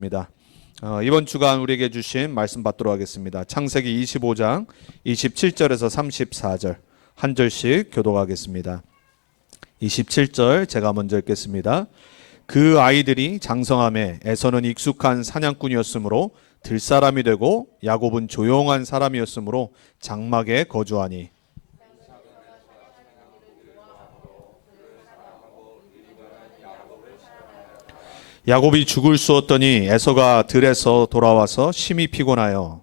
입니다. 이번 주간 우리에게 주신 말씀 받도록 하겠습니다. 창세기 25장 27절에서 34절 한 절씩 교독하겠습니다. 27절 제가 먼저 읽겠습니다. 그 아이들이 장성함에 에서는 익숙한 사냥꾼이었으므로 들사람이 되고 야곱은 조용한 사람이었으므로 장막에 거주하니 야곱이 죽을 쑤었더니 에서가 들에서 돌아와서 심히 피곤하여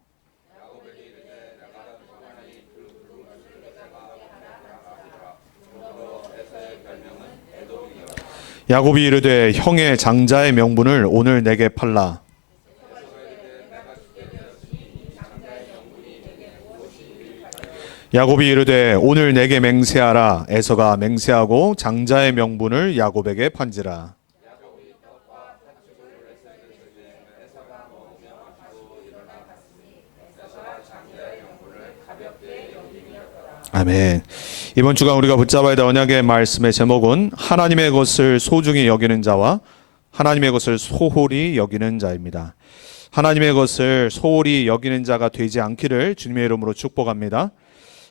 야곱이 이르되 형의 장자의 명분을 오늘 내게 팔라. 야곱이 이르되 오늘 내게 맹세하라. 에서가 맹세하고 장자의 명분을 야곱에게 판지라. 아멘. 이번 주간 우리가 붙잡아야 될 언약의 말씀의 제목은 하나님의 것을 소중히 여기는 자와 하나님의 것을 소홀히 여기는 자입니다. 하나님의 것을 소홀히 여기는 자가 되지 않기를 주님의 이름으로 축복합니다.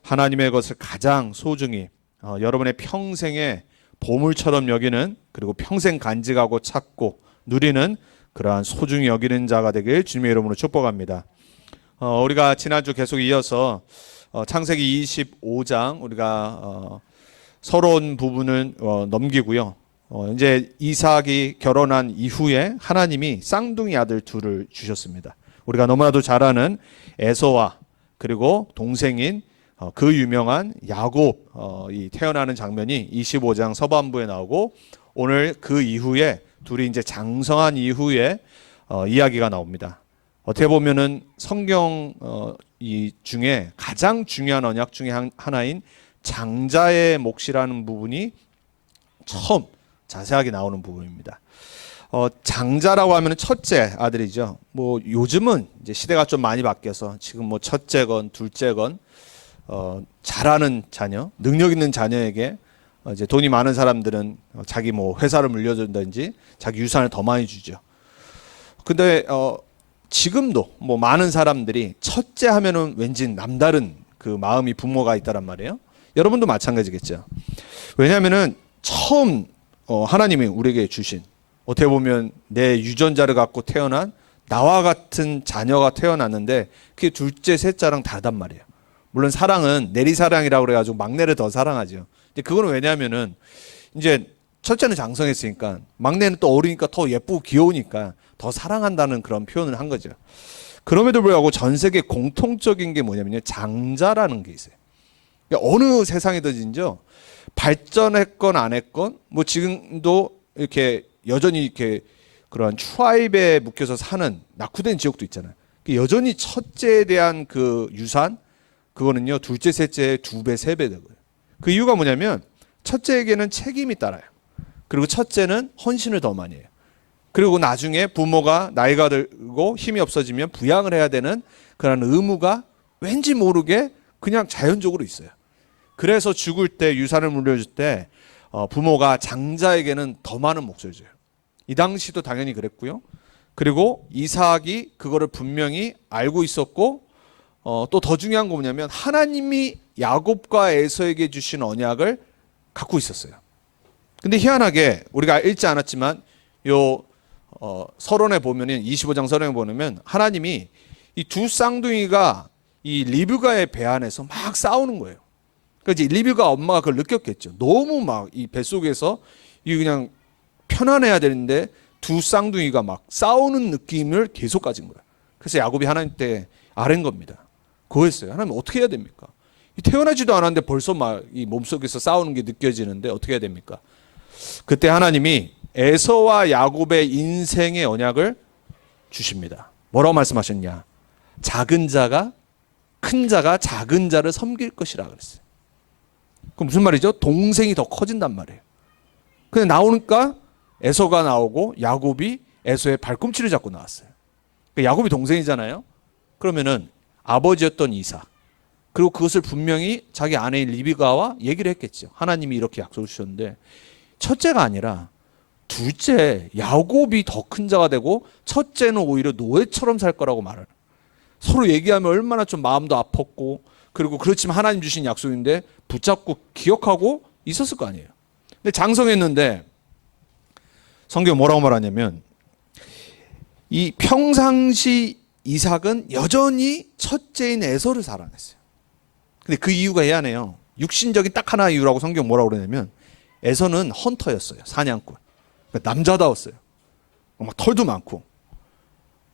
하나님의 것을 가장 소중히 여러분의 평생의 보물처럼 여기는, 그리고 평생 간직하고 찾고 누리는 그러한 소중히 여기는 자가 되길 주님의 이름으로 축복합니다. 우리가 지난주 계속 이어서 창세기 25장 우리가 서러운 부분을 넘기고요. 이제 이삭이 결혼한 이후에 하나님이 쌍둥이 아들 둘을 주셨습니다. 우리가 너무나도 잘 아는 에서와 그리고 동생인 그 유명한 야곱이 태어나는 장면이 25장 서반부에 나오고, 오늘 그 이후에 둘이 이제 장성한 이후에 이야기가 나옵니다. 어떻게 보면은 성경 이 중에 가장 중요한 언약 중에 하나인 장자의 몫이라는 부분이 처음 자세하게 나오는 부분입니다. 장자라고 하면 첫째 아들이죠. 뭐 요즘은 이제 시대가 좀 많이 바뀌어서 지금 뭐 첫째건 둘째건 잘하는 자녀, 능력 있는 자녀에게 이제 돈이 많은 사람들은 자기 뭐 회사를 물려준다든지 자기 유산을 더 많이 주죠. 근데 지금도 뭐 많은 사람들이 첫째 하면은 왠지 남다른 그 마음이 부모가 있다란 말이에요. 여러분도 마찬가지겠죠. 왜냐하면은 처음 하나님이 우리에게 주신, 어떻게 보면 내 유전자를 갖고 태어난 나와 같은 자녀가 태어났는데 그게 둘째, 셋째랑 다르단 말이에요. 물론 사랑은 내리사랑이라고 그래가지고 막내를 더 사랑하죠. 근데 그거는 왜냐하면은 이제 첫째는 장성했으니까 막내는 또 어리니까 더 예쁘고 귀여우니까 더 사랑한다는 그런 표현을 한 거죠. 그럼에도 불구하고 전 세계 공통적인 게 뭐냐면요, 장자라는 게 있어요. 그러니까 어느 세상이든지요, 발전했건 안 했건 뭐 지금도 이렇게 여전히 이렇게 그런 트라이브에 묶여서 사는 낙후된 지역도 있잖아요. 여전히 첫째에 대한 그 유산, 그거는요 둘째, 셋째의 2배, 3배 되고요. 그 이유가 뭐냐면 첫째에게는 책임이 따라요. 그리고 첫째는 헌신을 더 많이 해요. 그리고 나중에 부모가 나이가 들고 힘이 없어지면 부양을 해야 되는 그런 의무가 왠지 모르게 그냥 자연적으로 있어요. 그래서 죽을 때, 유산을 물려줄 때 부모가 장자에게는 더 많은 몫을 줘요. 이 당시도 당연히 그랬고요. 그리고 이삭이 그거를 분명히 알고 있었고, 또 더 중요한 거 뭐냐면 하나님이 야곱과 에서에게 주신 언약을 갖고 있었어요. 근데 희한하게 우리가 읽지 않았지만 요 서론에 보면은 25장 서론에 보면 하나님이 이 두 쌍둥이가 이 리브가의 배 안에서 막 싸우는 거예요. 그러니까 이제 리브가 엄마가 그걸 느꼈겠죠. 너무 막 이 뱃속에서 이 그냥 편안해야 되는데 두 쌍둥이가 막 싸우는 느낌을 계속 가진 거예요. 그래서 야곱이 하나님께 아뢰는 겁니다. 그거였어요. 하나님 어떻게 해야 됩니까? 태어나지도 않았는데 벌써 막 이 몸속에서 싸우는 게 느껴지는데 어떻게 해야 됩니까? 그때 하나님이 에서와 야곱의 인생의 언약을 주십니다. 뭐라고 말씀하셨냐? 작은 자가 큰 자가 작은 자를 섬길 것이라 그랬어요. 그럼 무슨 말이죠? 동생이 더 커진단 말이에요. 근데 나오니까 에서가 나오고 야곱이 에서의 발꿈치를 잡고 나왔어요. 그러니까 야곱이 동생이잖아요. 그러면은 아버지였던 이삭, 그리고 그것을 분명히 자기 아내인 리브가와 얘기를 했겠죠. 하나님이 이렇게 약속을 주셨는데 첫째가 아니라 둘째 야곱이 더 큰 자가 되고 첫째는 오히려 노예처럼 살 거라고 말을. 서로 얘기하면 얼마나 좀 마음도 아팠고, 그리고 그렇지만 하나님 주신 약속인데 붙잡고 기억하고 있었을 거 아니에요. 근데 장성했는데 성경 뭐라고 말하냐면, 이 평상시 이삭은 여전히 첫째인 에서를 사랑했어요. 근데 그 이유가 희한해요. 육신적인 딱 하나 이유라고 성경 뭐라고 그러냐면, 에서는 헌터였어요. 사냥꾼. 그러니까 남자다웠어요. 막 털도 많고.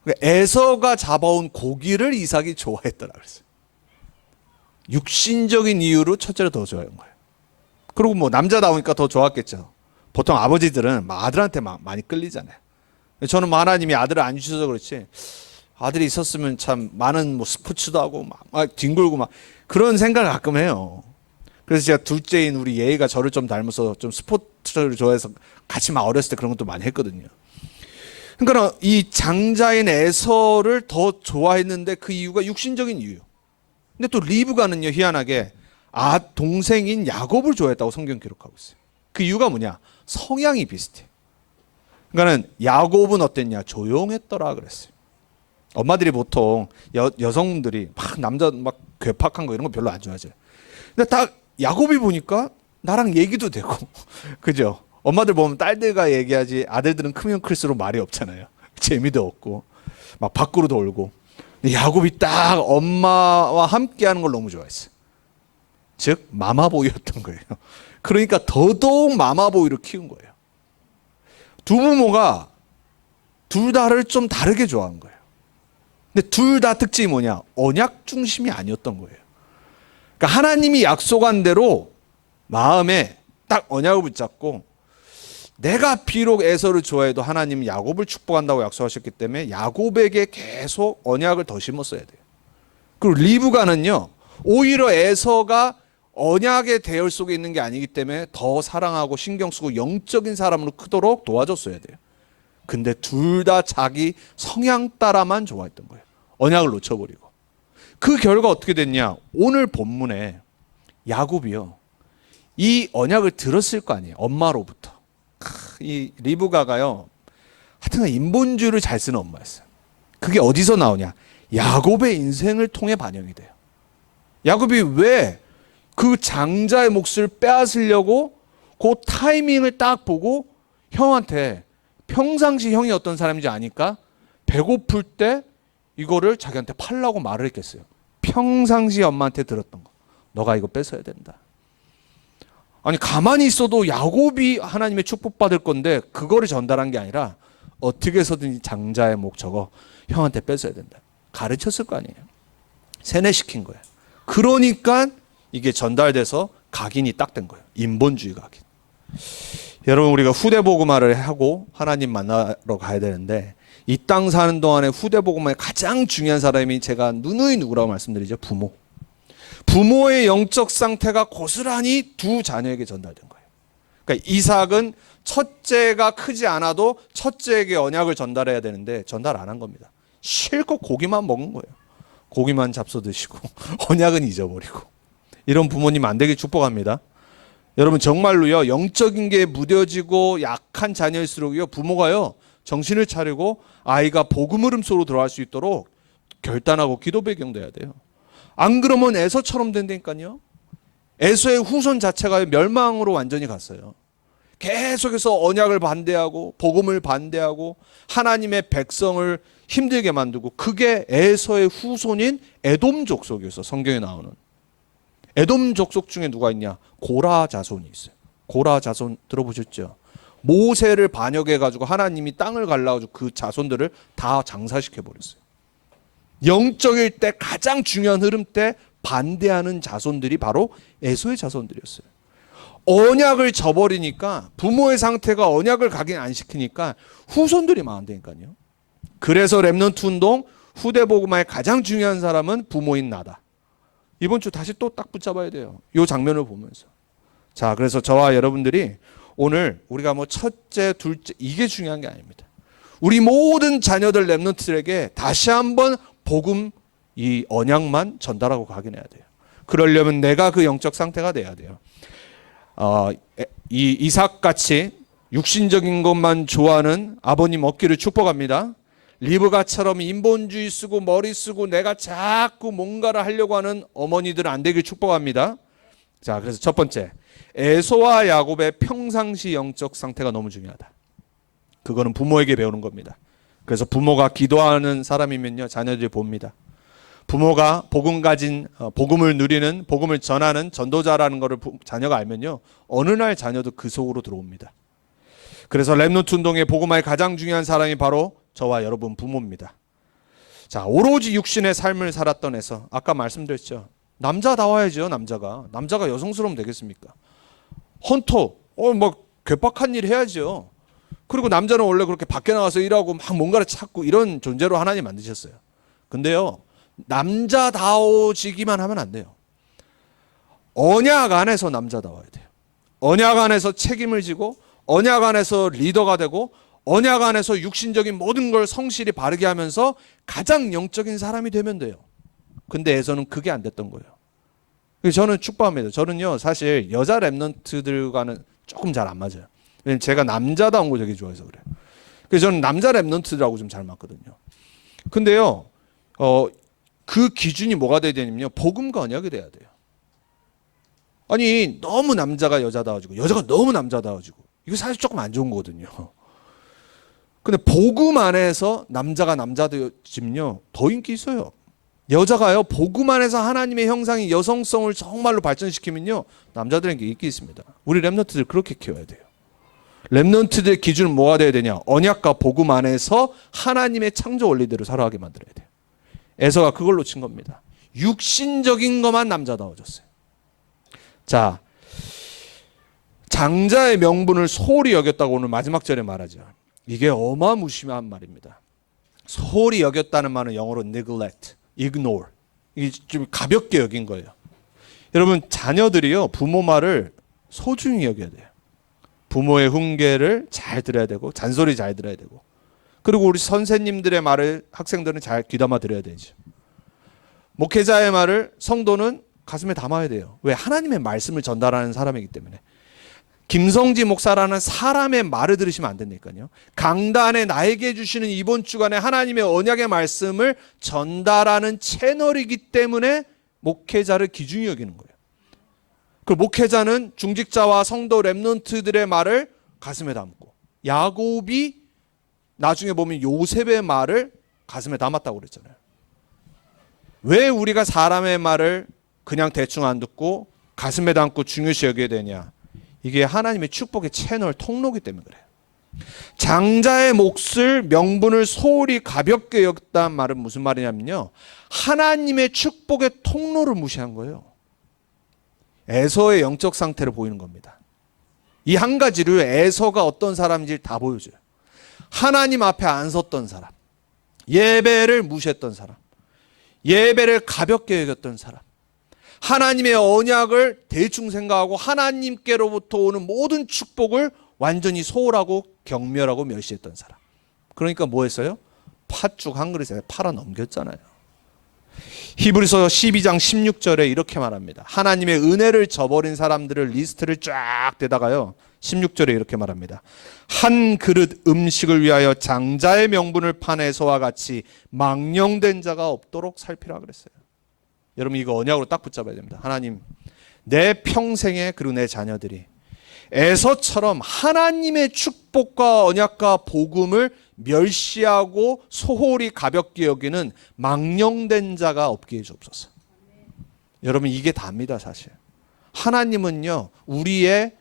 그러니까 에서가 잡아온 고기를 이삭이 좋아했더라 그랬어요. 육신적인 이유로 첫째를 더 좋아한 거예요. 그리고 뭐 남자다우니까 더 좋았겠죠. 보통 아버지들은 막 아들한테 많이 끌리잖아요. 저는 하나님이 아들을 안 주셔서 그렇지, 아들이 있었으면 참 많은 뭐 스포츠도 하고 막 뒹굴고 막 그런 생각을 가끔 해요. 그래서 제가 둘째인 우리 예의가 저를 좀 닮아서 좀 스포츠를 좋아해서 같이 막 어렸을 때 그런 것도 많이 했거든요. 그러니까 이 장자인 에서를 더 좋아했는데 그 이유가 육신적인 이유. 근데 또 리브가는요, 희한하게 동생인 야곱을 좋아했다고 성경 기록하고 있어요. 그 이유가 뭐냐? 성향이 비슷해. 그러니까는 야곱은 어땠냐? 조용했더라 그랬어요. 엄마들이 보통 여성분들이 막 남자 막 괴팍한 거 이런 거 별로 안 좋아하죠. 근데 딱 야곱이 보니까 나랑 얘기도 되고 그죠? 엄마들 보면 딸들과 얘기하지 아들들은 크면 클수록 말이 없잖아요. 재미도 없고 막 밖으로 돌고. 근데 야곱이 딱 엄마와 함께하는 걸 너무 좋아했어요. 즉 마마보이였던 거예요. 그러니까 더더욱 마마보이로 키운 거예요. 두 부모가 둘 다를 좀 다르게 좋아한 거예요. 근데 둘 다 특징이 뭐냐? 언약 중심이 아니었던 거예요. 그러니까 하나님이 약속한 대로 마음에 딱 언약을 붙잡고, 내가 비록 에서를 좋아해도 하나님은 야곱을 축복한다고 약속하셨기 때문에 야곱에게 계속 언약을 더 심었어야 돼요. 그리고 리브가는요, 오히려 에서가 언약의 대열 속에 있는 게 아니기 때문에 더 사랑하고 신경 쓰고 영적인 사람으로 크도록 도와줬어야 돼요. 근데 둘 다 자기 성향 따라만 좋아했던 거예요. 언약을 놓쳐버리고. 그 결과 어떻게 됐냐? 오늘 본문에 야곱이요, 이 언약을 들었을 거 아니에요. 엄마로부터. 이 리브가가요, 하여튼 인본주의를 잘 쓰는 엄마였어요. 그게 어디서 나오냐? 야곱의 인생을 통해 반영이 돼요. 야곱이 왜 그 장자의 몫을 빼앗으려고 그 타이밍을 딱 보고 형한테, 평상시 형이 어떤 사람인지 아니까 배고플 때 이거를 자기한테 팔라고 말을 했겠어요. 평상시 엄마한테 들었던 거. 너가 이거 뺏어야 된다. 아니 가만히 있어도 야곱이 하나님의 축복받을 건데 그거를 전달한 게 아니라 어떻게 해서든 장자의 목 저거 형한테 뺏어야 된다. 가르쳤을 거 아니에요. 세뇌시킨 거예요. 그러니까 이게 전달돼서 각인이 딱 된 거예요. 인본주의 각인. 여러분, 우리가 후대 복음화를 하고 하나님 만나러 가야 되는데, 이 땅 사는 동안에 후대 복음화의 가장 중요한 사람이 제가 누누이 누구라고 말씀드리죠? 부모. 부모의 영적 상태가 고스란히 두 자녀에게 전달된 거예요. 그러니까 이삭은 첫째가 크지 않아도 첫째에게 언약을 전달해야 되는데 전달 안 한 겁니다. 실컷 고기만 먹은 거예요. 고기만 잡숴 드시고 언약은 잊어버리고. 이런 부모님 안 되길 축복합니다. 여러분, 정말로요, 영적인 게 무뎌지고 약한 자녀일수록요, 부모가요 정신을 차리고 아이가 복음 흐름 속으로 들어갈 수 있도록 결단하고 기도 배경돼야 돼요. 안 그러면 에서처럼 된다니까요. 에서의 후손 자체가 멸망으로 완전히 갔어요. 계속해서 언약을 반대하고 복음을 반대하고 하나님의 백성을 힘들게 만들고, 그게 에서의 후손인 에돔 족속이었어. 성경에 나오는 에돔 족속 중에 누가 있냐? 고라 자손이 있어요. 고라 자손 들어보셨죠? 모세를 반역해 가지고 하나님이 땅을 갈라 가지고 그 자손들을 다 장사시켜 버렸어요. 영적일 때 가장 중요한 흐름 때 반대하는 자손들이 바로 에서의 자손들이었어요. 언약을 저버리니까, 부모의 상태가 언약을 각인 안 시키니까 후손들이 망한다니까요. 그래서 렘넌트 운동 후대 복음화의 가장 중요한 사람은 부모인 나다. 이번 주 다시 또 딱 붙잡아야 돼요. 이 장면을 보면서. 자, 그래서 저와 여러분들이 오늘 우리가 뭐 첫째, 둘째 이게 중요한 게 아닙니다. 우리 모든 자녀들 렘넌트들에게 다시 한번 복음 이 언약만 전달하고 각인해야 돼요. 그러려면 내가 그 영적 상태가 돼야 돼요. 이 이삭 같이 육신적인 것만 좋아하는 아버님 없기를 축복합니다. 리브가처럼 인본주의 쓰고 머리 쓰고 내가 자꾸 뭔가를 하려고 하는 어머니들은 안 되길 축복합니다. 자, 그래서 첫 번째, 에서와 야곱의 평상시 영적 상태가 너무 중요하다. 그거는 부모에게 배우는 겁니다. 그래서 부모가 기도하는 사람이면요, 자녀들이 봅니다. 부모가 복음을 누리는, 복음을 전하는 전도자라는 것을 자녀가 알면요, 어느 날 자녀도 그 속으로 들어옵니다. 그래서 렘넌트 운동의 복음화의 가장 중요한 사람이 바로 저와 여러분 부모입니다. 자, 오로지 육신의 삶을 살았던 에서, 아까 말씀드렸죠. 남자다워야죠. 남자가 여성스러우면 되겠습니까? 헌터, 괴팍한 일 해야죠. 그리고 남자는 원래 그렇게 밖에 나가서 일하고 막 뭔가를 찾고 이런 존재로 하나님 만드셨어요. 근데요, 남자다워지기만 하면 안 돼요. 언약 안에서 남자다워야 돼요. 언약 안에서 책임을 지고, 언약 안에서 리더가 되고, 언약 안에서 육신적인 모든 걸 성실히 바르게 하면서 가장 영적인 사람이 되면 돼요. 근데 에서는 그게 안 됐던 거예요. 저는 축복합니다. 저는요, 사실 여자 랩런트들과는 조금 잘 안 맞아요. 왜냐면 제가 남자다운 거 되게 좋아해서 그래요. 그래서 저는 남자 랩런트들하고 좀 잘 맞거든요. 근데요, 그 기준이 뭐가 돼야 되냐면요, 복음과 언약이 돼야 돼요. 아니, 너무 남자가 여자다워지고 여자가 너무 남자다워지고 이거 사실 조금 안 좋은 거거든요. 근데 복음 안에서 남자가 남자다워지면요, 더 인기 있어요. 여자가요, 복음 안에서 하나님의 형상이 여성성을 정말로 발전시키면요, 남자들에게 인기 있습니다. 우리 랩런트들 그렇게 키워야 돼요. 랩런트들의 기준은 뭐가 돼야 되냐? 언약과 복음 안에서 하나님의 창조 원리대로 살아가게 만들어야 돼요. 에서가 그걸 놓친 겁니다. 육신적인 것만 남자다워졌어요. 자, 장자의 명분을 소홀히 여겼다고 오늘 마지막 절에 말하죠. 이게 어마무시한 말입니다. 소홀히 여겼다는 말은 영어로 neglect, ignore. 이게 좀 가볍게 여긴 거예요. 여러분, 자녀들이요, 부모 말을 소중히 여겨야 돼요. 부모의 훈계를 잘 들어야 되고, 잔소리 잘 들어야 되고, 그리고 우리 선생님들의 말을 학생들은 잘 귀담아 들어야 되죠. 목회자의 말을 성도는 가슴에 담아야 돼요. 왜? 하나님의 말씀을 전달하는 사람이기 때문에. 김성지 목사라는 사람의 말을 들으시면 안 된다니까요. 강단에 나에게 주시는 이번 주간에 하나님의 언약의 말씀을 전달하는 채널이기 때문에 목회자를 기준히 여기는 거예요. 그 목회자는 중직자와 성도 랩런트들의 말을 가슴에 담고, 야곱이 나중에 보면 요셉의 말을 가슴에 담았다고 그랬잖아요. 왜 우리가 사람의 말을 그냥 대충 안 듣고 가슴에 담고 중요시 여겨야 되냐? 이게 하나님의 축복의 채널, 통로이기 때문에 그래요. 장자의 몫을, 명분을 소홀히 가볍게 여겼다는 말은 무슨 말이냐면요, 하나님의 축복의 통로를 무시한 거예요. 에서의 영적 상태를 보이는 겁니다. 이 한 가지를 에서가 어떤 사람인지 다 보여줘요. 하나님 앞에 안 섰던 사람, 예배를 무시했던 사람, 예배를 가볍게 여겼던 사람, 하나님의 언약을 대충 생각하고 하나님께로부터 오는 모든 축복을 완전히 소홀하고 경멸하고 멸시했던 사람. 그러니까 뭐 했어요? 팥죽 한 그릇에 팔아 넘겼잖아요. 히브리서 12장 16절에 이렇게 말합니다. 하나님의 은혜를 저버린 사람들을 리스트를 쫙 대다가요, 16절에 이렇게 말합니다. 한 그릇 음식을 위하여 장자의 명분을 판 에서와 같이 망령된 자가 없도록 살피라 그랬어요. 여러분, 이거 언약으로 딱 붙잡아야 됩니다. 하나님, 내 평생에, 그리고 내 자녀들이 에서처럼 하나님의 축복과 언약과 복음을 멸시하고 소홀히 가볍게 여기는 망령된 자가 없게 해주옵소서. 여러분, 이게 답니다. 사실 하나님은요, 우리의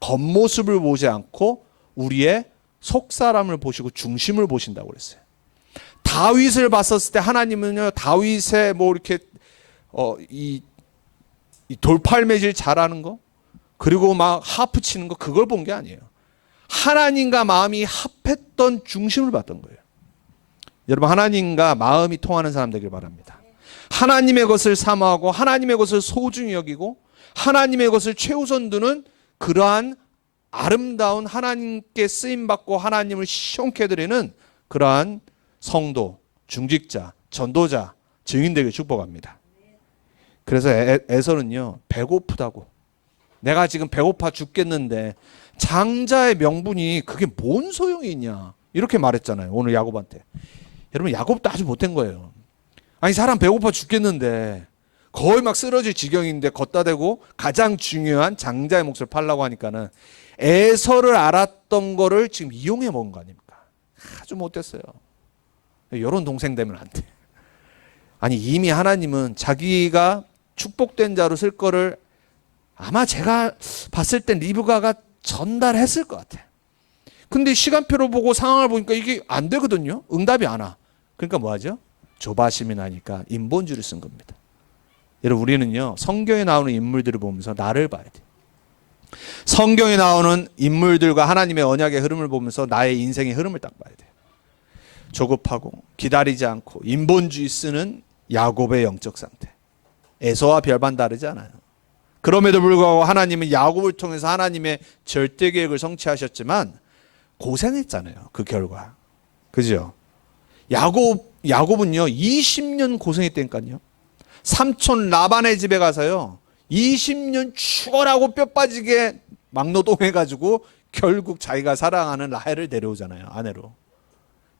겉모습을 보지 않고 우리의 속사람을 보시고 중심을 보신다고 그랬어요. 다윗을 봤었을 때 하나님은요, 다윗의 뭐 이렇게 이 돌팔매질 잘하는 거, 그리고 막 하프 치는 거, 그걸 본 게 아니에요. 하나님과 마음이 합했던 중심을 봤던 거예요. 여러분, 하나님과 마음이 통하는 사람 되길 바랍니다. 하나님의 것을 사모하고 하나님의 것을 소중히 여기고 하나님의 것을 최우선 두는 그러한 아름다운, 하나님께 쓰임받고 하나님을 시원케 드리는 그러한 성도, 중직자, 전도자, 증인 되길 축복합니다. 그래서 에서는요, 배고프다고 내가 지금 배고파 죽겠는데 장자의 명분이 그게 뭔 소용이 있냐 이렇게 말했잖아요. 오늘 야곱한테. 여러분 야곱도 아주 못된 거예요. 아니 사람 배고파 죽겠는데 거의 막 쓰러질 지경인데 걷다 대고 가장 중요한 장자의 몫을 팔라고 하니까는 에서를 알았던 거를 지금 이용해 먹은 거 아닙니까? 아주 못됐어요. 이런 동생 되면 안 돼. 아니 이미 하나님은 자기가 축복된 자로 쓸 거를 아마 제가 봤을 땐 리브가가 전달했을 것 같아. 근데 시간표를 보고 상황을 보니까 이게 안 되거든요. 응답이 안 와. 그러니까 뭐 하죠? 조바심이 나니까 인본주의를 쓴 겁니다. 여러분 우리는요 성경에 나오는 인물들을 보면서 나를 봐야 돼. 성경에 나오는 인물들과 하나님의 언약의 흐름을 보면서 나의 인생의 흐름을 딱 봐야 돼. 조급하고 기다리지 않고 인본주의 쓰는 야곱의 영적 상태. 에서와 별반 다르지 않아요. 그럼에도 불구하고 하나님은 야곱을 통해서 하나님의 절대 계획을 성취하셨지만 고생했잖아요. 그 결과. 그죠? 야곱은요 20년 고생했다니까요. 삼촌 라반의 집에 가서요 20년 죽어라고 뼈 빠지게 막노동해가지고 결국 자기가 사랑하는 라헬을 데려오잖아요. 아내로.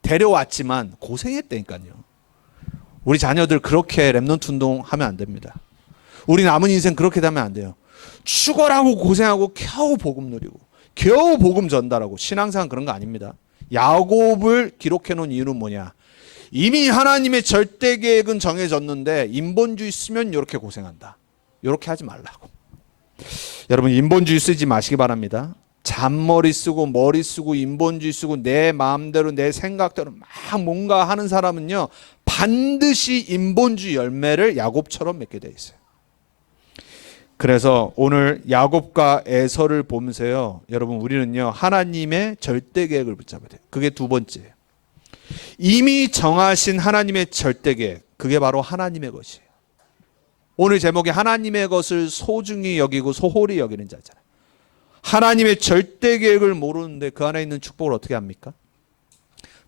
데려왔지만 고생했다니까요. 우리 자녀들 그렇게 렘넌트 운동하면 안 됩니다. 우리 남은 인생 그렇게 되면 안 돼요. 죽어라고 고생하고 겨우 복음 누리고 겨우 복음 전달하고. 신앙생활 그런 거 아닙니다. 야곱을 기록해 놓은 이유는 뭐냐? 이미 하나님의 절대 계획은 정해졌는데 인본주의 쓰면 이렇게 고생한다. 이렇게 하지 말라고. 여러분 인본주의 쓰지 마시기 바랍니다. 잔머리 쓰고 머리 쓰고 인본주의 쓰고 내 마음대로 내 생각대로 막 뭔가 하는 사람은요 반드시 인본주의 열매를 야곱처럼 맺게 돼 있어요. 그래서 오늘 야곱과 에서를 보면서요 여러분 우리는요 하나님의 절대 계획을 붙잡아야 돼요. 그게 두 번째예요. 이미 정하신 하나님의 절대 계획, 그게 바로 하나님의 것이에요. 오늘 제목이 하나님의 것을 소중히 여기고 소홀히 여기는 자잖아요. 하나님의 절대 계획을 모르는데 그 안에 있는 축복을 어떻게 합니까?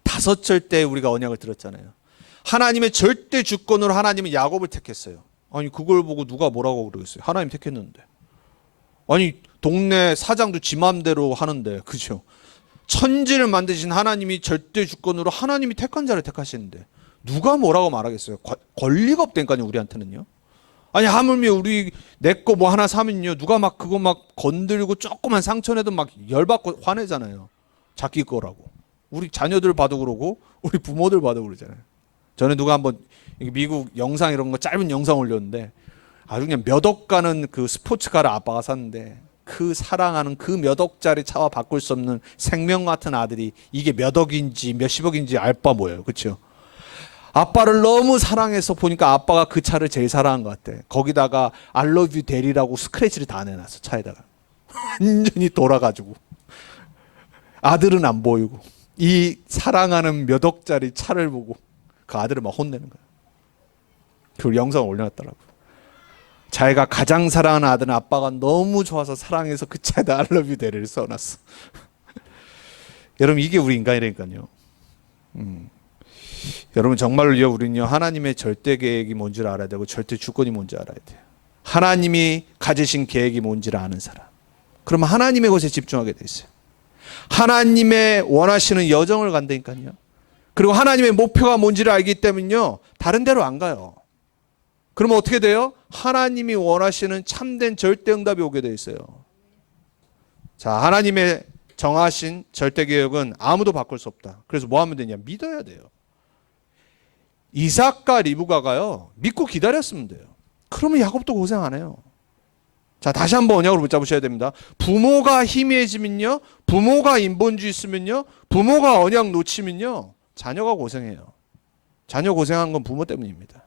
다섯 절대 우리가 언약을 들었잖아요. 하나님의 절대 주권으로 하나님은 야곱을 택했어요. 아니 그걸 보고 누가 뭐라고 그러겠어요. 하나님 택했는데. 아니 동네 사장도 지 맘대로 하는데 그죠? 천지를 만드신 하나님이 절대 주권으로 하나님이 택한 자를 택하시는데 누가 뭐라고 말하겠어요. 권리가 없다니까요 우리한테는요. 아니 하물며 우리 내 거 뭐 하나 사면요 누가 막 그거 막 건들고 조그만 상처내도 막 열받고 화내잖아요. 자기 거라고. 우리 자녀들 봐도 그러고 우리 부모들 봐도 그러잖아요. 전에 누가 한번 미국 영상 이런 거 짧은 영상 올렸는데 아주 그냥 몇 억 가는 그 스포츠카를 아빠가 샀는데 그 사랑하는 그 몇 억짜리 차와 바꿀 수 없는 생명 같은 아들이 이게 몇 억인지 몇십억인지 알 바 뭐예요. 그렇죠? 아빠를 너무 사랑해서 보니까 아빠가 그 차를 제일 사랑한 것 같아. 거기다가 I love you daddy라고 스크래치를 다 내놨어. 차에다가. 완전히 돌아가지고. 아들은 안 보이고 이 사랑하는 몇 억짜리 차를 보고 그 아들을 막 혼내는 거야. 그 영상을 올려놨더라고. 자기가 가장 사랑하는 아들은 아빠가 너무 좋아서 사랑해서 그 차에다 I love you daddy를 써놨어. 여러분 이게 우리 인간이라니까요. 여러분 정말로요 우리는요 하나님의 절대 계획이 뭔지를 알아야 되고 절대 주권이 뭔지 알아야 돼요. 하나님이 가지신 계획이 뭔지를 아는 사람. 그러면 하나님의 것에 집중하게 돼 있어요. 하나님의 원하시는 여정을 간다니까요. 그리고 하나님의 목표가 뭔지를 알기 때문에요 다른 데로 안 가요. 그러면 어떻게 돼요? 하나님이 원하시는 참된 절대 응답이 오게 돼 있어요. 자, 하나님의 정하신 절대 계획은 아무도 바꿀 수 없다. 그래서 뭐 하면 되냐? 믿어야 돼요. 이삭과 리브가가요 믿고 기다렸으면 돼요. 그러면 야곱도 고생 안 해요. 자, 다시 한번 언약으로 붙잡으셔야 됩니다. 부모가 희미해지면요, 부모가 인본주의 쓰면요, 부모가 언약 놓치면요 자녀가 고생해요. 자녀 고생한 건 부모 때문입니다.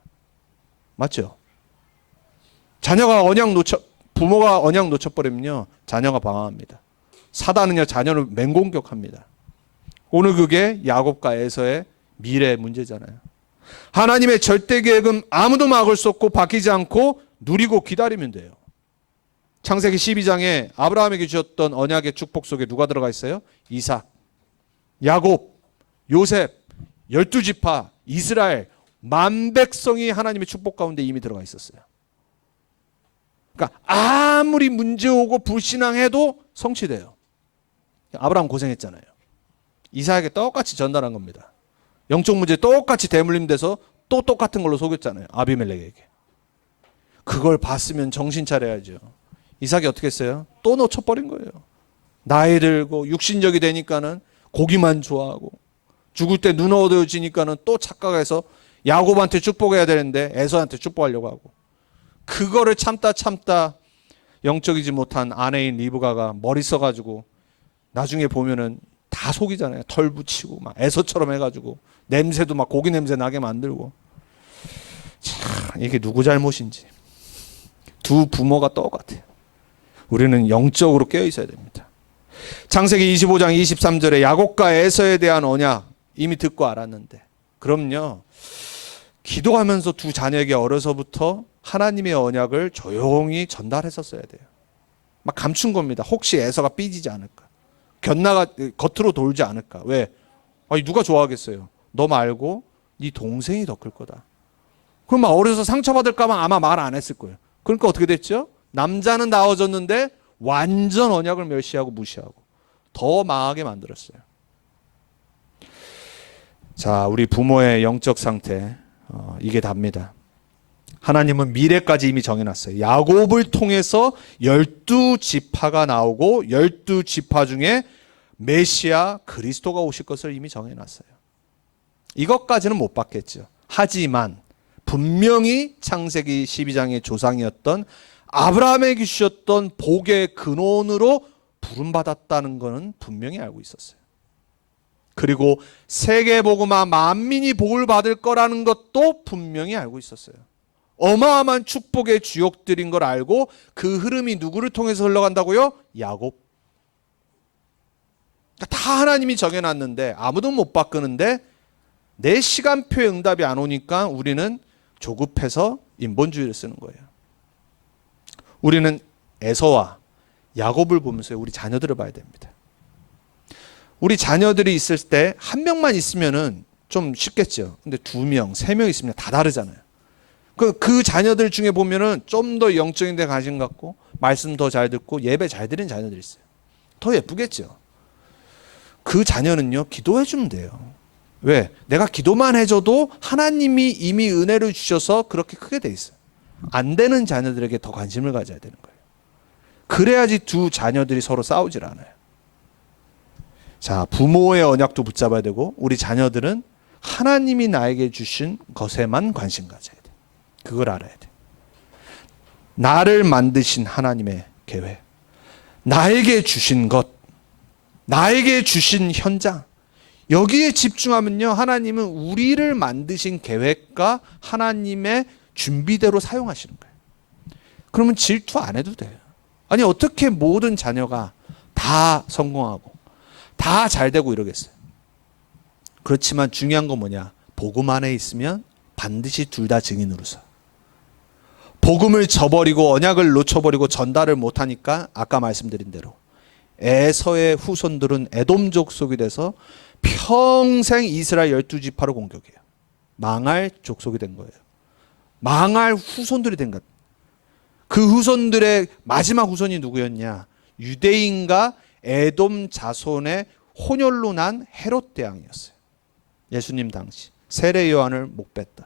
맞죠? 부모가 언약 놓쳐버리면요 자녀가 방황합니다. 사단은요 자녀를 맹공격합니다. 오늘 그게 야곱과 에서의 미래 문제잖아요. 하나님의 절대 계획은 아무도 막을 수 없고 바뀌지 않고 누리고 기다리면 돼요. 창세기 12장에 아브라함에게 주셨던 언약의 축복 속에 누가 들어가 있어요? 이삭, 야곱, 요셉, 12지파, 이스라엘, 만 백성이 하나님의 축복 가운데 이미 들어가 있었어요. 그러니까 아무리 문제 오고 불신앙해도 성취돼요. 아브라함 고생했잖아요. 이삭에게 똑같이 전달한 겁니다. 영적 문제 똑같이 대물림 돼서 또 똑같은 걸로 속였잖아요. 아비멜렉에게. 그걸 봤으면 정신 차려야죠. 이삭이 어떻게 했어요? 또 놓쳐버린 거예요. 나이 들고 육신적이 되니까는 고기만 좋아하고, 죽을 때 눈 어두워지니까는 또 착각해서 야곱한테 축복해야 되는데 에서한테 축복하려고 하고, 그거를 참다 영적이지 못한 아내인 리브가가 머리 써가지고 나중에 보면은 다 속이잖아요. 털 붙이고 막 에서처럼 해가지고 냄새도 막 고기 냄새 나게 만들고. 참 이게 누구 잘못인지. 두 부모가 똑같아요. 우리는 영적으로 깨어 있어야 됩니다. 창세기 25장 23절에 야곱과 에서에 대한 언약 이미 듣고 알았는데, 그럼요, 기도하면서 두 자녀에게 어려서부터 하나님의 언약을 조용히 전달했었어야 돼요. 막 감춘 겁니다. 혹시 에서가 삐지지 않을까, 겉으로 돌지 않을까. 왜? 아니, 누가 좋아하겠어요. 너 말고 네 동생이 더 클 거다. 그럼 막 어려서 상처받을까 봐 아마 말 안 했을 거예요. 그러니까 어떻게 됐죠? 남자는 나아졌는데 완전 언약을 멸시하고 무시하고 더 망하게 만들었어요. 자, 우리 부모의 영적 상태, 이게 답니다. 하나님은 미래까지 이미 정해놨어요. 야곱을 통해서 12지파가 나오고 12지파 중에 메시아 그리스도가 오실 것을 이미 정해놨어요. 이것까지는 못 받겠죠. 하지만 분명히 창세기 12장의 조상이었던 아브라함에게 주셨던 복의 근원으로 부름받았다는 것은 분명히 알고 있었어요. 그리고 세계복음화 만민이 복을 받을 거라는 것도 분명히 알고 있었어요. 어마어마한 축복의 주역들인 걸 알고 그 흐름이 누구를 통해서 흘러간다고요? 야곱. 다 하나님이 정해놨는데 아무도 못 바꾸는데 내 시간표에 응답이 안 오니까 우리는 조급해서 인본주의를 쓰는 거예요. 우리는 에서와 야곱을 보면서 우리 자녀들을 봐야 됩니다. 우리 자녀들이 있을 때 한 명만 있으면은 좀 쉽겠죠. 근데 두 명, 세 명 있으면 다 다르잖아요. 그 자녀들 중에 보면은 좀 더 영적인 데 관심 갖고 말씀 더 잘 듣고 예배 잘 드리는 자녀들이 있어요. 더 예쁘겠죠. 그 자녀는요, 기도해 주면 돼요. 왜? 내가 기도만 해줘도 하나님이 이미 은혜를 주셔서 그렇게 크게 돼 있어요. 안 되는 자녀들에게 더 관심을 가져야 되는 거예요. 그래야지 두 자녀들이 서로 싸우질 않아요. 자, 부모의 언약도 붙잡아야 되고 우리 자녀들은 하나님이 나에게 주신 것에만 관심 가져야 돼. 그걸 알아야 돼. 나를 만드신 하나님의 계획, 나에게 주신 것, 나에게 주신 현장, 여기에 집중하면요, 하나님은 우리를 만드신 계획과 하나님의 준비대로 사용하시는 거예요. 그러면 질투 안 해도 돼요. 아니, 어떻게 모든 자녀가 다 성공하고 다 잘되고 이러겠어요. 그렇지만 중요한 건 뭐냐, 복음 안에 있으면 반드시 둘 다 증인으로 서. 복음을 저버리고 언약을 놓쳐버리고 전달을 못하니까 아까 말씀드린 대로 에서의 후손들은 에돔 족속이 돼서 평생 이스라엘 12지파를 공격해요. 망할 족속이 된 거예요. 망할 후손들이 된 것. 그 후손들의 마지막 후손이 누구였냐? 유대인과 에돔 자손의 혼혈로 난 헤롯 대왕이었어요. 예수님 당시 세례 요한을 못 뺐던.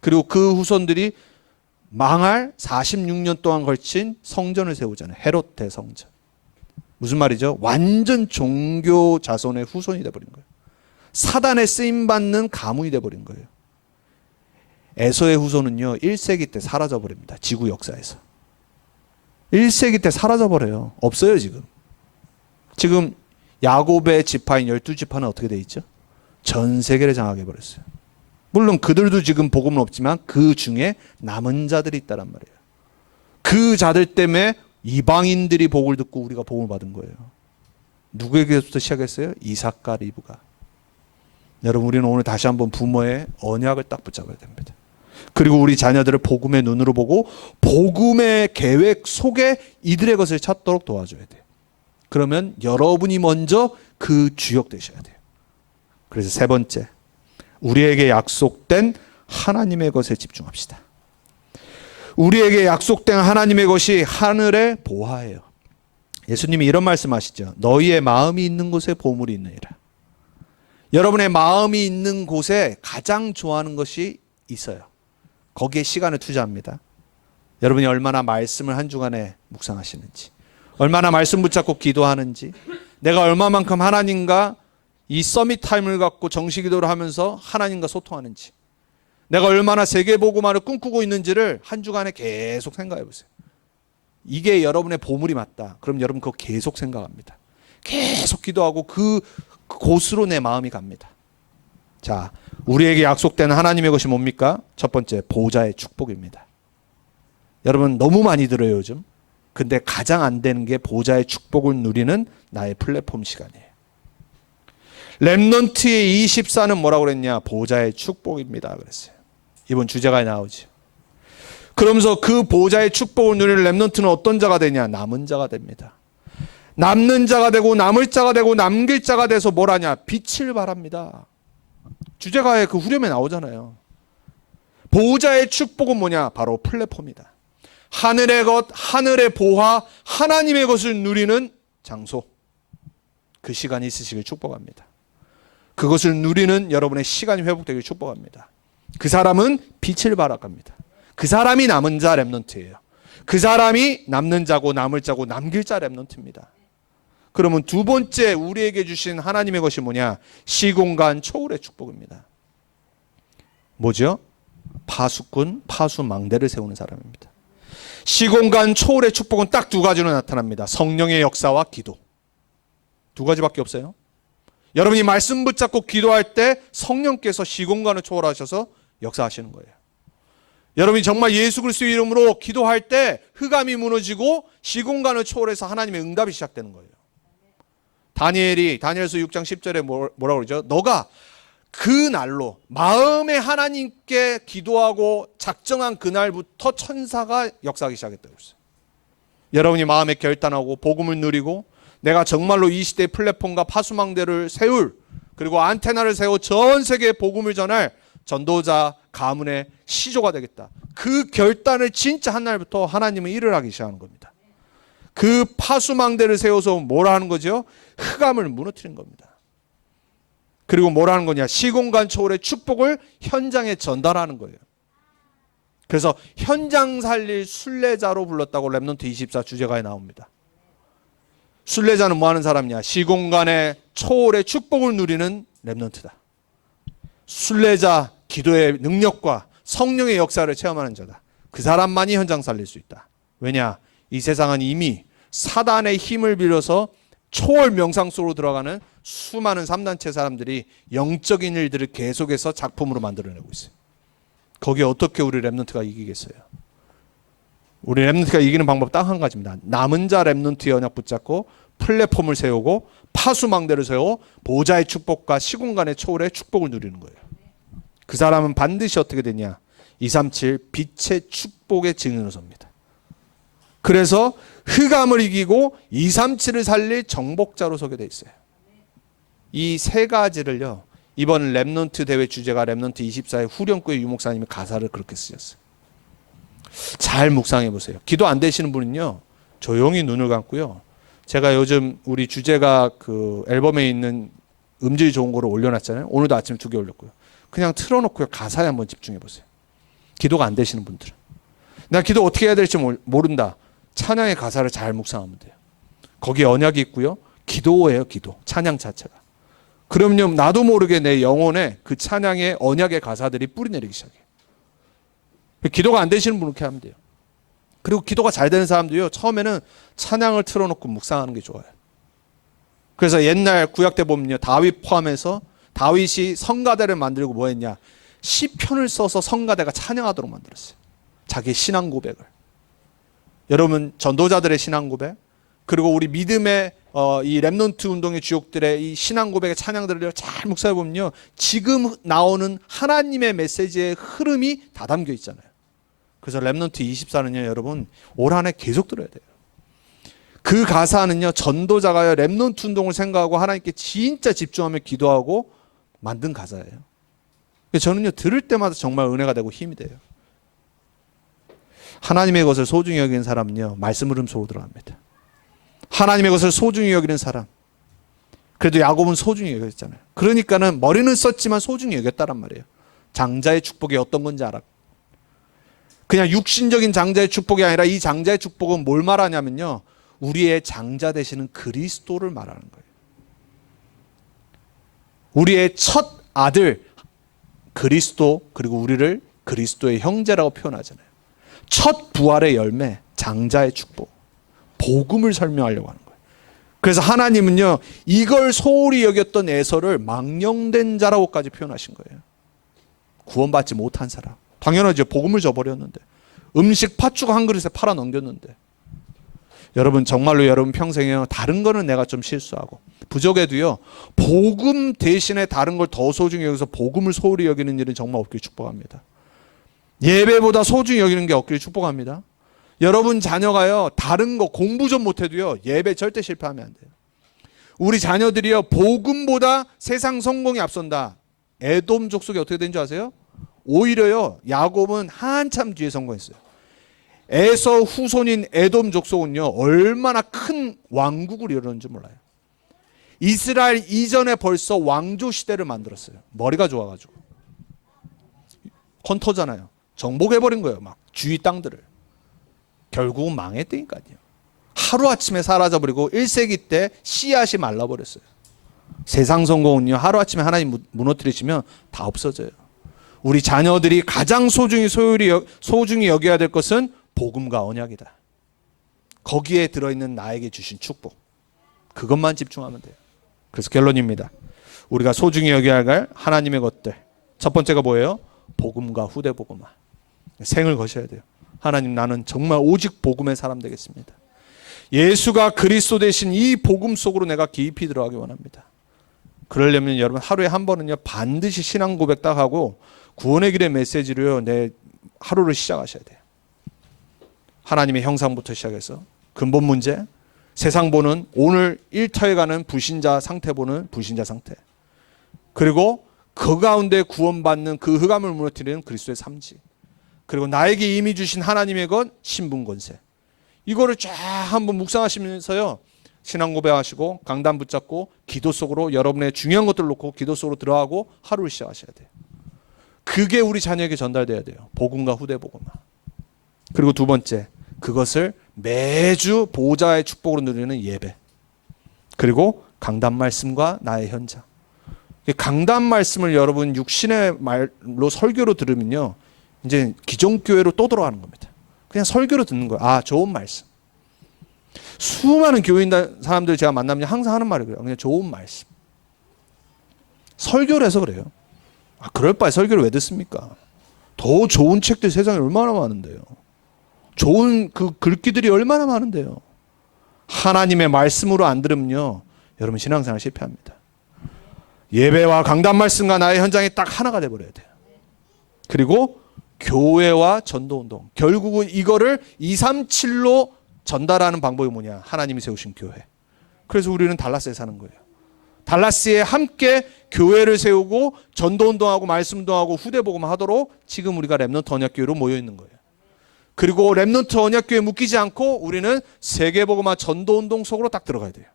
그리고 그 후손들이 망할 46년 동안 걸친 성전을 세우잖아요. 헤롯 대성전. 무슨 말이죠? 완전 종교 자손의 후손이 돼버린 거예요. 사단의 쓰임받는 가문이 돼버린 거예요. 에서의 후손은요, 1세기 때 사라져버립니다. 지구 역사에서. 1세기 때 사라져버려요. 없어요 지금. 지금 야곱의 지파인 12지파는 어떻게 돼 있죠? 전 세계를 장악해버렸어요. 물론 그들도 지금 복음은 없지만 그 중에 남은 자들이 있다란 말이에요. 그 자들 때문에 이방인들이 복을 듣고 우리가 복을 받은 거예요. 누구에게부터 시작했어요? 이삭과 리브가. 여러분, 우리는 오늘 다시 한번 부모의 언약을 딱 붙잡아야 됩니다. 그리고 우리 자녀들을 복음의 눈으로 보고 복음의 계획 속에 이들의 것을 찾도록 도와줘야 돼요. 그러면 여러분이 먼저 그 주역 되셔야 돼요. 그래서 세 번째, 우리에게 약속된 하나님의 것에 집중합시다. 우리에게 약속된 하나님의 것이 하늘의 보화예요. 예수님이 이런 말씀하시죠. 너희의 마음이 있는 곳에 보물이 있느니라. 여러분의 마음이 있는 곳에 가장 좋아하는 것이 있어요. 거기에 시간을 투자합니다. 여러분이 얼마나 말씀을 한 주간에 묵상하시는지, 얼마나 말씀 붙잡고 기도하는지, 내가 얼마만큼 하나님과 이 서밋 타임을 갖고 정식 기도를 하면서 하나님과 소통하는지, 내가 얼마나 세계복음화를 꿈꾸고 있는지를 한 주간에 계속 생각해 보세요. 이게 여러분의 보물이 맞다. 그럼 여러분 그거 계속 생각합니다. 계속 기도하고 그 곳으로 내 마음이 갑니다. 자, 우리에게 약속된 하나님의 것이 뭡니까? 첫 번째, 보좌의 축복입니다. 여러분 너무 많이 들어요 요즘. 근데 가장 안 되는 게 보좌의 축복을 누리는 나의 플랫폼 시간이에요. 렘넌트의 24는 뭐라고 그랬냐? 보좌의 축복입니다 그랬어요. 이번 주제가 나오죠. 그러면서 그 보좌의 축복을 누리는 렘넌트는 어떤 자가 되냐? 남은 자가 됩니다. 남는 자가 되고 남을 자가 되고 남길 자가 돼서 뭘 하냐? 빛을 발합니다. 주제가의 그 후렴에 나오잖아요. 보좌의 축복은 뭐냐? 바로 플랫폼이다. 하늘의 것, 하늘의 보화, 하나님의 것을 누리는 장소. 그 시간이 있으시길 축복합니다. 그것을 누리는 여러분의 시간이 회복되길 축복합니다. 그 사람은 빛을 발합니다. 그 사람이 남은 자 렘넌트예요. 그 사람이 남는 자고 남을 자고 남길 자 렘넌트입니다. 그러면 두 번째 우리에게 주신 하나님의 것이 뭐냐? 시공간 초월의 축복입니다. 뭐죠? 파수꾼, 파수망대를 세우는 사람입니다. 시공간 초월의 축복은 딱 두 가지로 나타납니다. 성령의 역사와 기도. 두 가지밖에 없어요. 여러분이 말씀 붙잡고 기도할 때 성령께서 시공간을 초월하셔서 역사하시는 거예요. 여러분이 정말 예수 그리스도의 이름으로 기도할 때 흑암이 무너지고 시공간을 초월해서 하나님의 응답이 시작되는 거예요. 다니엘서 6장 10절에 뭐라고 그러죠? 너가 그 날로 마음에 하나님께 기도하고 작정한 그날부터 천사가 역사하기 시작했다고 했어요. 여러분이 마음에 결단하고 복음을 누리고 내가 정말로 이 시대의 플랫폼과 파수망대를 세울, 그리고 안테나를 세워 전 세계에 복음을 전할 전도자 가문의 시조가 되겠다. 그 결단을 진짜 한 날부터 하나님은 일을 하기 시작하는 겁니다. 그 파수망대를 세워서 뭘 하는 거죠? 흑암을 무너뜨리는 겁니다. 그리고 뭘 하는 거냐? 시공간 초월의 축복을 현장에 전달하는 거예요. 그래서 현장 살릴 순례자로 불렀다고 렘넌트 24 주제가에 나옵니다. 순례자는 뭐 하는 사람이냐? 시공간의 초월의 축복을 누리는 렘넌트다. 순례자, 기도의 능력과 성령의 역사를 체험하는 자다. 그 사람만이 현장 살릴 수 있다. 왜냐? 이 세상은 이미 사단의 힘을 빌려서 초월 명상 속으로 들어가는 수많은 3단체 사람들이 영적인 일들을 계속해서 작품으로 만들어내고 있어요. 거기에 어떻게 우리 렘넌트가 이기겠어요? 우리 렘넌트가 이기는 방법 딱 한 가지입니다. 남은 자 렘넌트의 언약 붙잡고 플랫폼을 세우고 파수망대를 세워 보좌의 축복과 시공간의 초월의 축복을 누리는 거예요. 그 사람은 반드시 어떻게 되냐? 237 빛의 축복의 증인으로 섭니다. 그래서 흑암을 이기고 237을 살릴 정복자로 서게 돼 있어요. 이 세 가지를요, 이번 렘넌트 대회 주제가 렘넌트 24의 후렴구의 유목사님이 가사를 그렇게 쓰셨어요. 잘 묵상해 보세요. 기도 안 되시는 분은요, 조용히 눈을 감고요. 제가 요즘 우리 주제가 그 앨범에 있는 음질이 좋은 거를 올려놨잖아요. 오늘도 아침에 2개 올렸고요. 그냥 틀어놓고요, 가사에 한번 집중해 보세요. 기도가 안 되시는 분들은. 나 기도 어떻게 해야 될지 모른다. 찬양의 가사를 잘 묵상하면 돼요. 거기에 언약이 있고요. 기도예요, 기도. 찬양 자체가. 그럼요, 나도 모르게 내 영혼에 그 찬양의 언약의 가사들이 뿌리내리기 시작해요. 기도가 안 되시는 분은 그렇게 하면 돼요. 그리고 기도가 잘 되는 사람도요, 처음에는 찬양을 틀어놓고 묵상하는 게 좋아요. 그래서 옛날 구약 때 보면요, 다윗 포함해서 다윗이 성가대를 만들고 뭐 했냐? 시편을 써서 성가대가 찬양하도록 만들었어요. 자기의 신앙 고백을. 여러분, 전도자들의 신앙 고백, 그리고 우리 믿음의 이 렘넌트 운동의 주역들의 이 신앙 고백의 찬양들을 잘 묵상해 보면요, 지금 나오는 하나님의 메시지의 흐름이 다 담겨 있잖아요. 그래서 렘넌트 24는요, 여러분 올 한 해 계속 들어야 돼요. 그 가사는요, 전도자가요 렘넌트 운동을 생각하고 하나님께 진짜 집중하며 기도하고 만든 가사예요. 저는요, 들을 때마다 정말 은혜가 되고 힘이 돼요. 하나님의 것을 소중히 여기는 사람은요, 말씀 흐름 속으로 들어갑니다. 하나님의 것을 소중히 여기는 사람. 그래도 야곱은 소중히 여겼잖아요. 그러니까는 머리는 썼지만 소중히 여겼다란 말이에요. 장자의 축복이 어떤 건지 알아. 그냥 육신적인 장자의 축복이 아니라 이 장자의 축복은 뭘 말하냐면요, 우리의 장자 되시는 그리스도를 말하는 거예요. 우리의 첫 아들 그리스도, 그리고 우리를 그리스도의 형제라고 표현하잖아요. 첫 부활의 열매, 장자의 축복, 복음을 설명하려고 하는 거예요. 그래서 하나님은요, 이걸 소홀히 여겼던 에서를 망령된 자라고까지 표현하신 거예요. 구원받지 못한 사람. 당연하죠. 복음을 저버렸는데, 음식 팥죽 한 그릇에 팔아 넘겼는데. 여러분, 정말로 여러분 평생에 다른 거는 내가 좀 실수하고 부족해도요, 복음 대신에 다른 걸 더 소중히 여기서 복음을 소홀히 여기는 일은 정말 없길 축복합니다. 예배보다 소중히 여기는 게 없길 축복합니다. 여러분 자녀가요, 다른 거 공부 좀 못해도요, 예배 절대 실패하면 안 돼요. 우리 자녀들이요, 복음보다 세상 성공이 앞선다. 에돔 족속이 어떻게 된 줄 아세요? 오히려요, 야곱은 한참 뒤에 성공했어요. 에서 후손인 에돔 족속은요, 얼마나 큰 왕국을 이루었는지 몰라요. 이스라엘 이전에 벌써 왕조 시대를 만들었어요. 머리가 좋아가지고. 헌터잖아요. 정복해버린 거예요. 막 주위 땅들을. 결국은 망했다니까요. 하루아침에 사라져버리고 1세기 때 씨앗이 말라버렸어요. 세상 성공은요, 하루아침에 하나님 무너뜨리시면 다 없어져요. 우리 자녀들이 가장 소중히 여겨야 될 것은 복음과 언약이다. 거기에 들어있는 나에게 주신 축복, 그것만 집중하면 돼요. 그래서 결론입니다. 우리가 소중히 여겨야 할 하나님의 것들, 첫 번째가 뭐예요? 복음과 후대 복음화. 생을 거셔야 돼요. 하나님, 나는 정말 오직 복음의 사람 되겠습니다. 예수가 그리스도 되신 이 복음 속으로 내가 깊이 들어가기 원합니다. 그러려면 여러분 하루에 한 번은요, 반드시 신앙 고백 딱 하고 구원의 길의 메시지로요, 내 하루를 시작하셔야 돼요. 하나님의 형상부터 시작해서 근본 문제, 세상 보는 오늘 일터에 가는 불신자 상태 보는 불신자 상태, 그리고 그 가운데 구원받는 그 흑암을 무너뜨리는 그리스도의 삶지, 그리고 나에게 이미 주신 하나님의 것 신분 권세, 이거를 쫙 한번 묵상하시면서요, 신앙 고백하시고 강단 붙잡고 기도 속으로 여러분의 중요한 것들을 놓고 기도 속으로 들어가고 하루를 시작하셔야 돼요. 그게 우리 자녀에게 전달돼야 돼요. 복음과 후대 복음화. 그리고 두 번째, 그것을 매주 보좌의 축복으로 누리는 예배, 그리고 강단 말씀과 나의 현장. 강단 말씀을 여러분 육신의 말로 설교로 들으면요, 이제 기존교회로 또 돌아가는 겁니다. 그냥 설교로 듣는 거예요. 아, 좋은 말씀. 수많은 교인 사람들 제가 만나면 항상 하는 말이 그래요. 그냥 좋은 말씀. 설교를 해서 그래요. 아, 그럴 바에 설교를 왜 듣습니까? 더 좋은 책들 세상에 얼마나 많은데요. 좋은 그 글귀들이 얼마나 많은데요. 하나님의 말씀으로 안 들으면요, 여러분 신앙생활 실패합니다. 예배와 강단 말씀과 나의 현장이 딱 하나가 돼버려야 돼요. 그리고 교회와 전도운동, 결국은 이거를 237로 전달하는 방법이 뭐냐? 하나님이 세우신 교회. 그래서 우리는 달라스에 사는 거예요. 달라스에 함께 교회를 세우고 전도운동하고 말씀운동하고 후대복음 하도록 지금 우리가 렘넌트 언약교회로 모여 있는 거예요. 그리고 렘넌트 언약교회에 묶이지 않고 우리는 세계복음화 전도운동 속으로 딱 들어가야 돼요.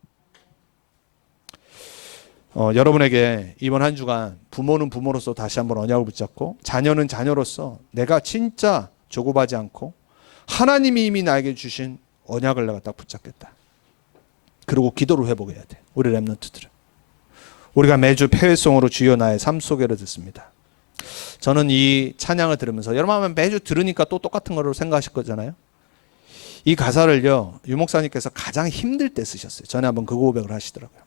여러분에게 이번 한 주간 부모는 부모로서 다시 한번 언약을 붙잡고 자녀는 자녀로서 내가 진짜 조급하지 않고 하나님이 이미 나에게 주신 언약을 내가 딱 붙잡겠다. 그리고 기도를 회복해야 돼. 우리 렘넌트들은. 우리가 매주 폐회송으로 주여 나의 삶 속에를 듣습니다. 저는 이 찬양을 들으면서 여러분 아마 매주 들으니까 또 똑같은 거로 생각하실 거잖아요. 이 가사를요, 유 목사님께서 가장 힘들 때 쓰셨어요. 전에 한번 그 고백을 하시더라고요.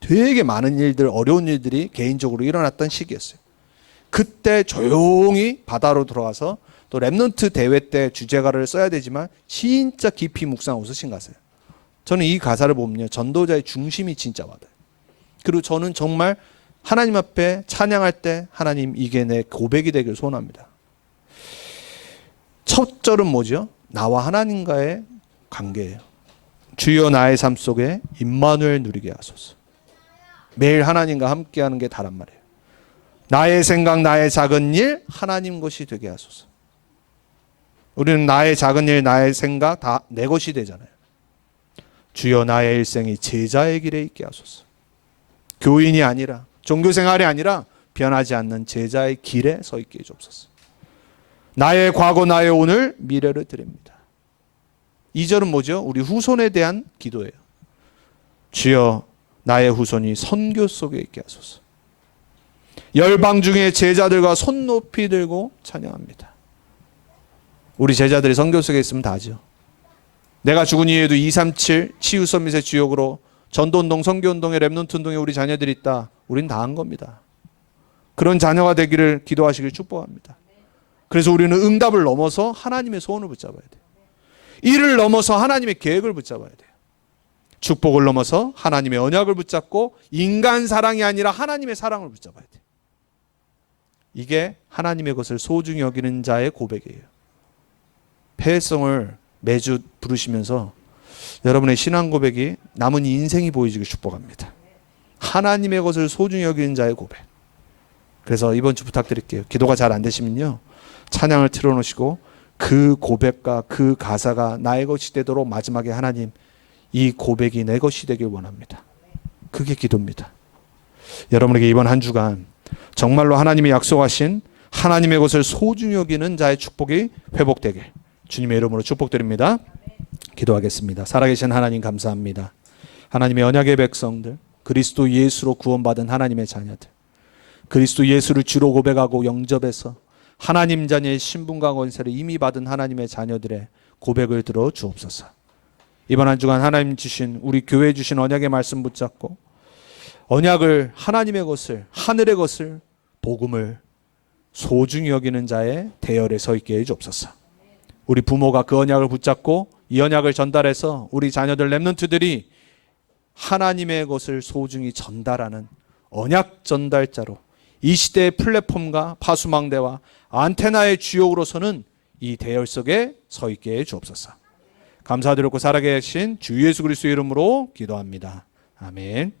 되게 많은 일들, 어려운 일들이 개인적으로 일어났던 시기였어요. 그때 조용히 바다로 들어가서 또 렘넌트 대회 때 주제가를 써야 되지만 진짜 깊이 묵상하고 쓰신 가사예요. 저는 이 가사를 보면요, 전도자의 중심이 진짜 와닿아요. 그리고 저는 정말 하나님 앞에 찬양할 때 하나님, 이게 내 고백이 되길 소원합니다. 첫 절은 뭐죠? 나와 하나님과의 관계예요. 주여 나의 삶 속에 임마누엘 누리게 하소서. 매일 하나님과 함께하는 게 다란 말이에요. 나의 생각, 나의 작은 일 하나님 것이 되게 하소서. 우리는 나의 작은 일, 나의 생각 다 내 것이 되잖아요. 주여 나의 일생이 제자의 길에 있게 하소서. 교인이 아니라, 종교생활이 아니라 변하지 않는 제자의 길에 서 있게 해주옵소서. 나의 과거, 나의 오늘, 미래를 드립니다. 2절은 뭐죠? 우리 후손에 대한 기도예요. 주여 나의 후손이 선교 속에 있게 하소서. 열방 중에 제자들과 손 높이 들고 찬양합니다. 우리 제자들이 선교 속에 있으면 다죠. 내가 죽은 이후에도 237 치유 서밋의 주역으로 전도운동, 선교운동에, 렘넌트운동에 우리 자녀들이 있다. 우린 다 한 겁니다. 그런 자녀가 되기를 기도하시길 축복합니다. 그래서 우리는 응답을 넘어서 하나님의 소원을 붙잡아야 돼요. 일을 넘어서 하나님의 계획을 붙잡아야 돼요. 축복을 넘어서 하나님의 언약을 붙잡고 인간 사랑이 아니라 하나님의 사랑을 붙잡아야 돼요. 이게 하나님의 것을 소중히 여기는 자의 고백이에요. 폐회성을 매주 부르시면서 여러분의 신앙 고백이 남은 인생이 보여지길 축복합니다. 하나님의 것을 소중히 여기는 자의 고백. 그래서 이번 주 부탁드릴게요. 기도가 잘 안 되시면요, 찬양을 틀어놓으시고 그 고백과 그 가사가 나의 것이 되도록 마지막에 하나님, 이 고백이 내 것이 되길 원합니다. 그게 기도입니다. 여러분에게 이번 한 주간 정말로 하나님이 약속하신 하나님의 것을 소중히 여기는 자의 축복이 회복되길 주님의 이름으로 축복드립니다. 기도하겠습니다. 살아계신 하나님 감사합니다. 하나님의 언약의 백성들, 그리스도 예수로 구원받은 하나님의 자녀들, 그리스도 예수를 주로 고백하고 영접해서 하나님 자녀의 신분과 권세를 이미 받은 하나님의 자녀들의 고백을 들어 주옵소서. 이번 한 주간 하나님 주신, 우리 교회 주신 언약의 말씀 붙잡고 언약을, 하나님의 것을, 하늘의 것을, 복음을 소중히 여기는 자의 대열에 서 있게 해 주옵소서. 우리 부모가 그 언약을 붙잡고 이 언약을 전달해서 우리 자녀들, 렘넌트들이 하나님의 것을 소중히 전달하는 언약 전달자로 이 시대의 플랫폼과 파수망대와 안테나의 주역으로서는 이 대열 속에 서 있게 해 주옵소서. 감사드리고 살아계신 주 예수 그리스도의 이름으로 기도합니다. 아멘.